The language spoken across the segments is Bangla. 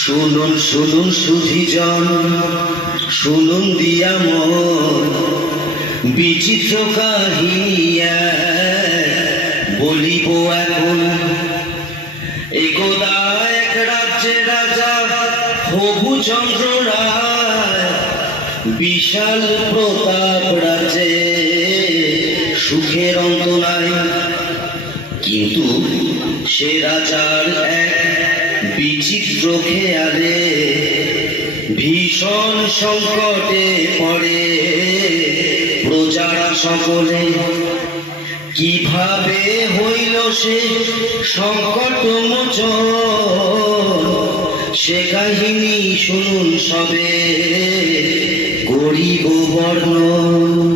শুনুন শুনুন সুধীজন, শুনুন দিয়া মন, বিচিত্র কাহিনী বলিব এখন। একদা এক রাজ্যের রাজা হবুচন্দ্র রায়, বিশাল প্রতাপ রাজ্যে সুখের অন্ত নাই। কিন্তু সে রাজার এক বিচিত্র খেয়ালে ভীষণ সংকটে পড়ে প্রজারা সকলে। কিভাবে হইল সে সংকট মোচন, সে কাহিনী শুনুন সবে করিব বর্ণন।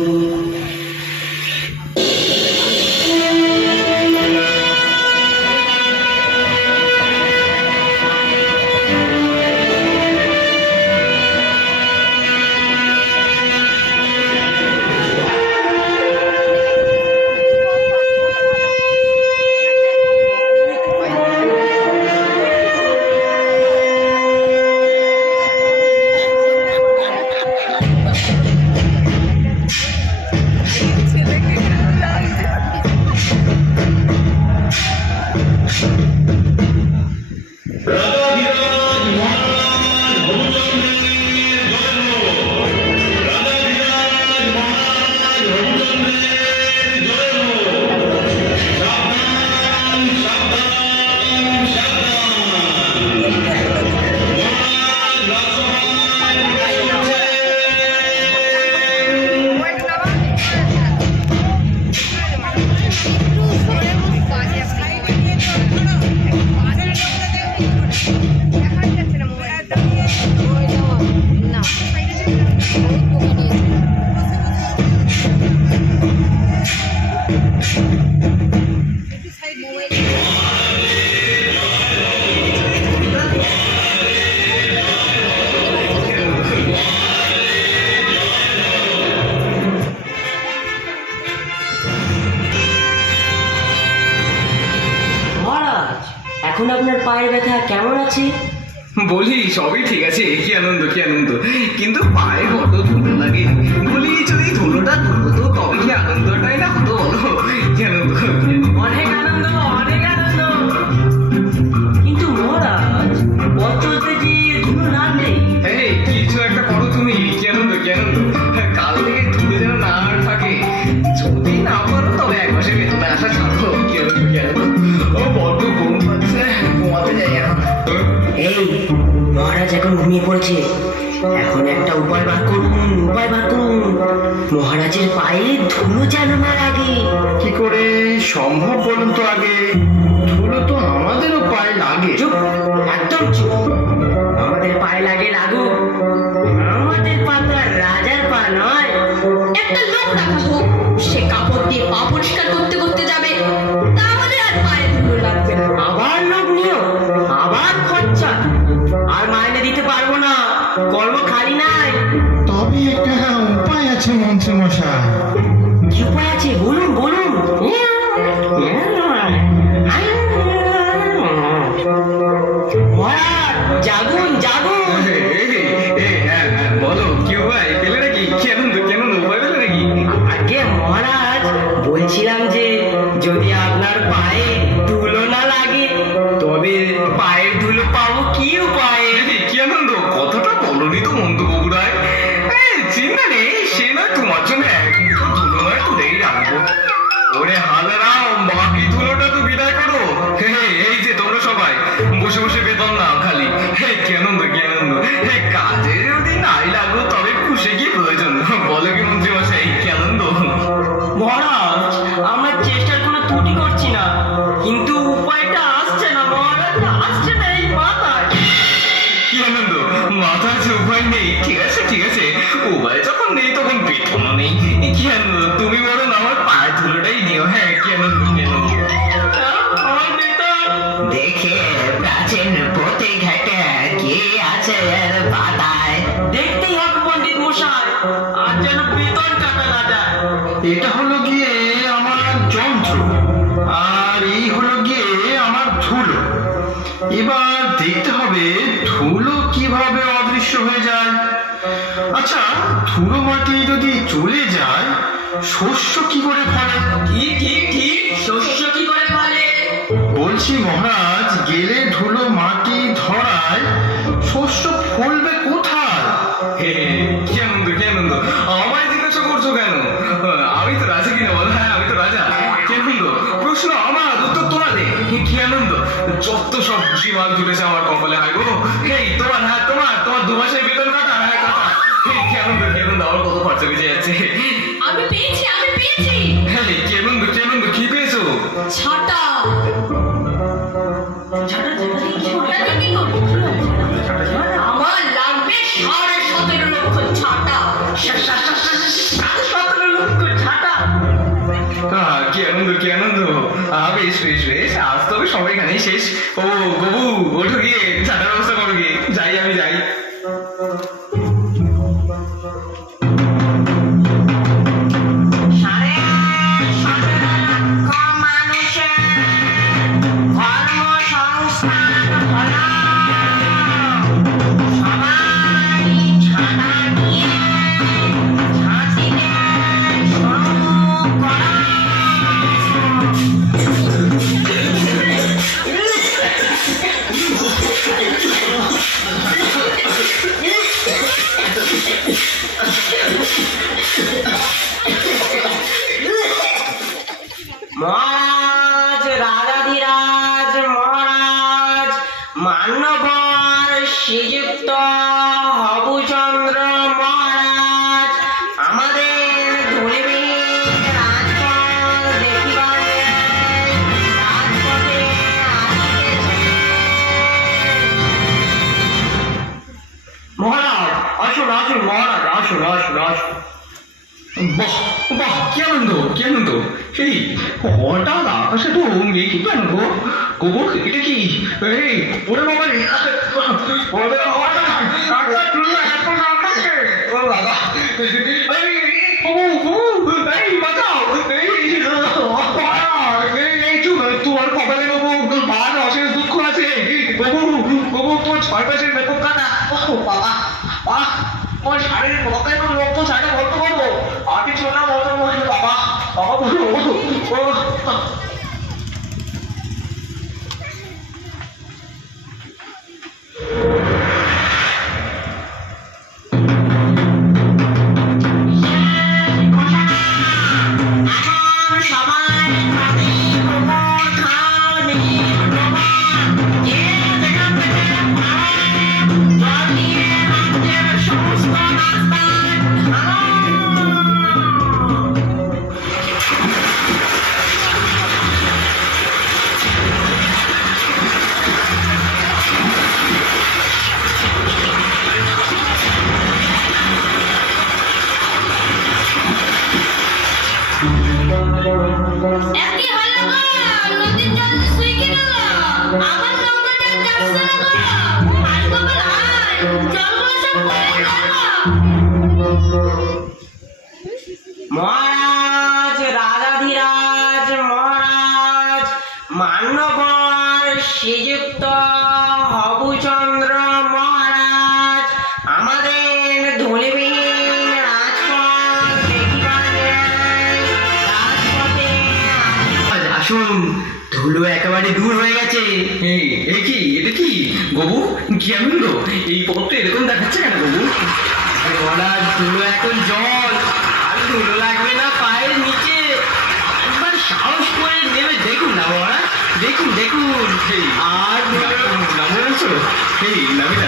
এখন আপনার পায়ের ব্যথা কেমন আছে? বলি সবই ঠিক আছে, কি আনন্দ কি আনন্দ, কিন্তু পায়ে বড্ড ধুলো লাগে। বলি যদি ধুলোটা ধুলো তবে কি আনন্দটাই না হতো, বলো কি আনন্দ। অনেক আনন্দ, অনেক আনন্দ। কিন্তু মহারাজ, পথ চলতে যে ধুলো লাগবে। এই কিছু একটা করো তুমি, কি আনন্দ কি আনন্দ। কাল থেকে ধুলো যেন না আর থাকে, যদি না পারো তবে এক মাসে বেতনে আসা ছাড়ো। কি আনন্দ কি আনন্দ। ও বড্ড ঘুম পাচ্ছে, ঘুমাতে যাই এখন। এই মহারাজ এখন ঘুমিয়ে পড়েছে, এখন একটা উপায় বার করুন, উপায় বার করুন। মহারাজের পায়ে ধুলো যেন না লাগে। কি করে সম্ভব বলুন তো আগে? ধুলো তো আমাদেরও পায়ে লাগে। চুপ, একদম চুপ। আমাদের পায়ে লাগে লাগুক, আমাদের পা তো আর রাজার পা নয়। একটা লোক রাখা হোক, সে কাপড় দিয়ে পা পরিষ্কার করতে করতে যাবে, তাহলে আর পায়ে ধুলো লাগবে না। আবার লোক নিও, আবার খরচা, আর মাইনে দিতে পারবো না, কর্ম খালি নাই। তবে একটা উপায় আছে মন্ত্রী মশাই। কি উপায় আছে বলুন বলুন। মহারাজ, জাগুন জাগুন। হ্যাঁ বলো কি উপায় পেলে নাকি? কি আনন্দ কি আনন্দ, উপায় পেলে নাকি? আগে মহারাজ, বলছিলাম যে যদি আপনার পায়ে ধুলো না লাগে তবে পায়ের ধুলো পাবো কি উপায়ে? কি আনন্দ, কথাটা বলনি তো মন্দ বগুড়ায়। চিন্তা নেই, সে নয় তোমার জন্য এক মুঠো ধুলো নয় তুলেই রাখবো। ওরে হাজারাও, বাকি ধুলোটা তো বিদায় করো। এই যে তোমরা সবাই বসে বসে বেতন নাও খালি। কি আনন্দ কি আনন্দ। কাজে যদি নাই লাগো তবে খুশি কি প্রয়োজন, বলো কি মন্ত্রী মশাই, কি আনন্দ। মহারাজ, আমরা চেষ্টার কোনো ত্রুটি করছি না, কিন্তু উপায়টা আসছে না মহারাজ, আসছে না এই মাথায়। কি আনন্দ, মাথার যে উপায় নেই, ঠিক আছে ঠিক আছে, উপায় যখন নেই তখন বেতনও নেই। কি আনন্দ, তুমি বরং আমার পায়ের ধুলোটাই নিও। কি আনন্দ কি আনন্দ। আমার বেতন দেখে প্রাচীন পথে ঘাটে কে আছে এর পাতায়। দেখতেই হবে পণ্ডিত মশাই, আর যেন বেতন কাটা না যায়। এটা হলো গিয়ে আমার যন্ত্র, আর এই হলো গিয়ে আমার ধুলো। এবার দেখতে হবে ধুলো কিভাবে অদৃশ্য হয়ে যায়। আচ্ছা, ধুলো মাটি যদি চলে যায় শস্য কি করে ফলে? ঠিক ঠিক ঠিক, শস্য কি করে ফলে? বলছি মহারাজ, গেলে ধুলো মাটি ধরায় শস্য ফলবে কোথায়? কি আনন্দ কি আনন্দ, আমায় জিজ্ঞাসা করছো কেন? আমি তো রাজা কিনা বল। হ্যাঁ আমি তো রাজা। কি আনন্দ, প্রশ্ন আমার, উত্তর তোমাদের। কি আনন্দ, যত সব খুশি মাল জুটেছে আমার কপালে। হয় গো, তোমার, হ্যাঁ তোমার তোমার 2 মাসের বেতন কাটা। হ্যাঁ কাটা। কি আনন্দ কি আনন্দ, আমার কত খরচা বেঁচে যাচ্ছে। আমি পেয়েছি, আমি পেয়েছি কি আনন্দ কি আনন্দ, কি পেয়েছো? ছাতা। ঝাঁটা ঝাঁটা দিয়ে ছাতা দিয়ে কি করবো? আমার লাগবে 17.5 লক্ষ ছাতা। 17 লক্ষ ঝাঁটা। কি আনন্দ কি আনন্দ। বেশ বেশ বেশ, আজ তবে সবাই এখানেই শেষ। ও বাবু, ওঠো গিয়ে ছাটার ব্যবস্থা করো গিয়ে। যাই আমি যাই। সাড়ে 17 লক্ষ মানুষের কর্মসংস্থান হলো। সবাই ছাতা নিয়ে ঝাঁসিতে শুরু করো। মহারাজ, রাজাধিরাজ মহারাজ, মান্যবর শ্রীযুক্ত হবুচন্দ্র মহারাজ, আমাদের ধূলিবিহীন রাজপথ দেখিবারে রাজপথে আসিতেছেন। মহারাজ আসুন আসুন, মহারাজ আসুন আসুন আসুন। বাহ বাহ, কি আনন্দ কি আনন্দ। এই হঠাৎ আকাশে তো মেঘ কেন গো? গোবর এটা কি? এই ওরে বাবা রে, ওরে বাবা রে, আকাশ তুলে এখন আকাশে। ও বাবা, এই বাঁচাও। তোমার কপালে বাবু বার অশেষ দুঃখ ছয় মাসের বেতন কাটা। ও বাবা, আমার শাড়ির কতটা রক্ত ছাড়া বন্ধ করবো, আমি চললাম বাবা। বাবা একই হলো গো, নদীর জল শুকিয়ে গেল। আমার নৌকাটা যাচ্ছে না গো। আয় বাবা আয়, জলগুলো সব পড়ে গেল। মহারাজ, রাজাধিরাজ মহারাজ, মান্যবর শ্রীযুক্ত হবুচন্দ্র মহারাজ, আমাদের ধুলিবিহীন রাজপথ দেখিবার ন্যায় রাজপথে আসুন। ধুলো একেবারে দূর হয়ে গেছে। এটা কি গবু? কি আনন্দ! এই পথটা এরকম দেখাচ্ছে কেন গবু? মহারাজ, ধুলো এখন জল, আর ধুলো লাগবে না পায়ের নিচে। একবার সাহস করে নেমে দেখুন না মহারাজ, দেখুন দেখুন। আর নামো বলছো? নামি না।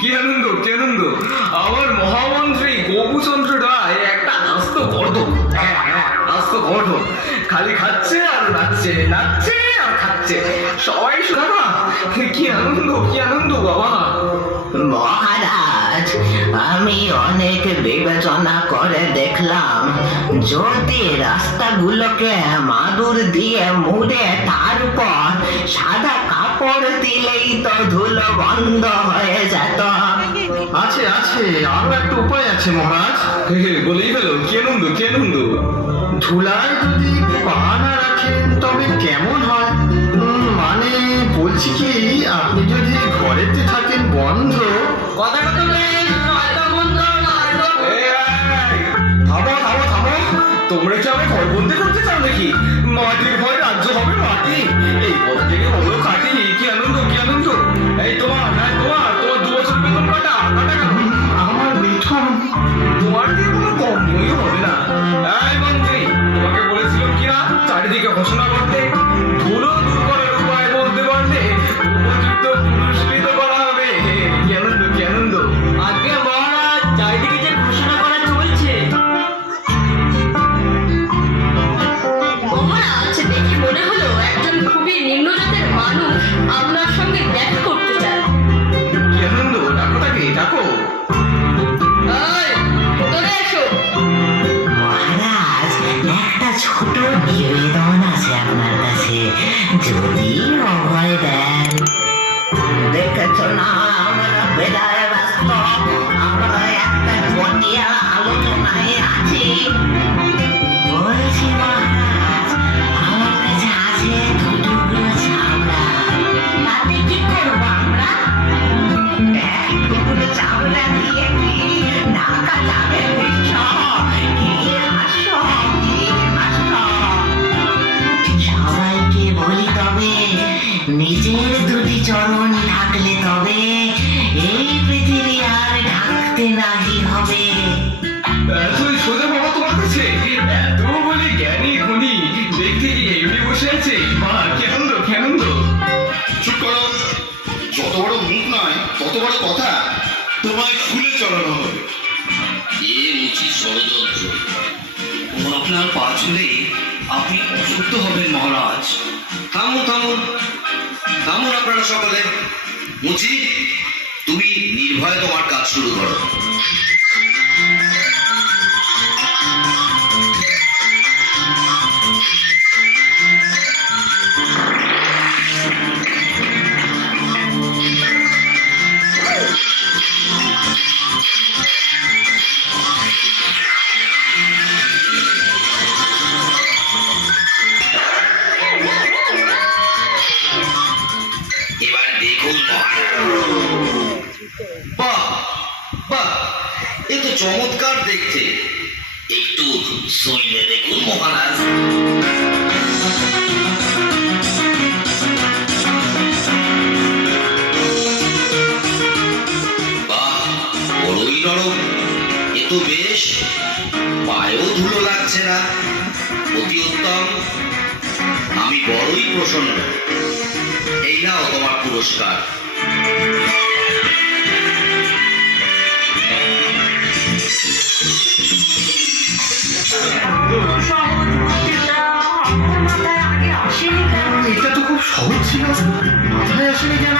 কি আনন্দ, কি আনন্দ! আমার মহামন্ত্রী গবুচন্দ্র রায় একটা আস্ত গর্দভ। আস্ত গর্দভ, খালি খাচ্ছে আর নাচছে, নাচছে আর খাচ্ছে, সবাই শোনা। কি আনন্দ, কি আনন্দ বাবা! মহারাজ, আমি অনেক বিবেচনা করে দেখলাম, যদি রাস্তাগুলোকে মাদুর দিয়ে মুড়ে তার উপর সাদা কাপড় দিলেই তো ধুলো বন্ধ হয়ে যেত। আছে আছে, আরো একটা উপায় আছে মহারাজ। বলেই ফেলো, কি আনন্দ, কি আনন্দ! ধুলায় যদি পা না রাখেন তবে কেমন হয়? মানে বলছি কি, আপনি যদি ঘরেতে থাকেন বন্ধ। কথাটা তো বেশ, নয়তো বন্ধ নয়তো থামো থামো থামো! তোমরা কি আমি ঘরবন্দি করতে চাও নাকি? মাটির ভয় রাজ্য হবে মাটি। এই পথ থেকে হলো খাটি। কি আনন্দ, কি আনন্দ! এই তোমার, তোমার 2 বছর বেতন কাটা কেন? আমার বেতন তোমার দিয়ে কোনো কর্মই হবে না। এই মন্ত্রী, তোমাকে বলেছিলাম কিনা চারিদিকে ঘোষণা করতে? ধুলো দূর করার উপায় বলতে পারলে উপযুক্ত পুরস্কৃত করা হবে। কি আনন্দ, কি আনন্দ! আজকে মহারাজ, চারিদিকে যে ঘোষণা করা চলছে। মহারাজ, দেখে মনে হলো একজন খুবই নিম্নজাতের মানুষ আপনার সঙ্গে দেখা করতে চায়। কি আনন্দ! ডাকো তাকে, ডাকো। এই, ভেতরে এসো। মহারাজ, একটা ছোট নিবেদন আছে আপনার কাছে, যদি অভয় দেন। দেখেছ না আমরা বেদায় ব্যস্ত, আমরা একটা বটিয়া আলোচনায় আছি। বলছি মহারাজ, আমার কাছে আছে 2 টুকরো চামড়া, তাতে কি করবো আমরা? 1 টুকরো চামড়া দিয়ে কি ঢাকা যাবে? সবাইকে বলি তবে, নিজের 2টি চরণ থাকলে তবে এই পৃথিবী আর ঢাকতে চালানো হবে। এ উচিত ষড়যন্ত্র। ও আপনার পা ছুঁলে আপনি অশুদ্ধ হবেন মহারাজ। থামুন থামুন থামুন আপনারা সকলে। মুচি, তুমি নির্ভয়ে তোমার কাজ শুরু করো। এবার দেখুন মহারাজ। বাহ বাহ, এ তো চমৎকার দেখতে। একটু সইলে দেখুন মহারাজ। বাহ, বড়ই নরম। এ তো বেশ, পায়েও ধুলো লাগছে না। অতি উত্তম, আমি বড়ই প্রসন্ন। এই নাও তোমার পুরস্কার। এটা তো খুব সহজ ছিল, মাথায় আসেনি কেন?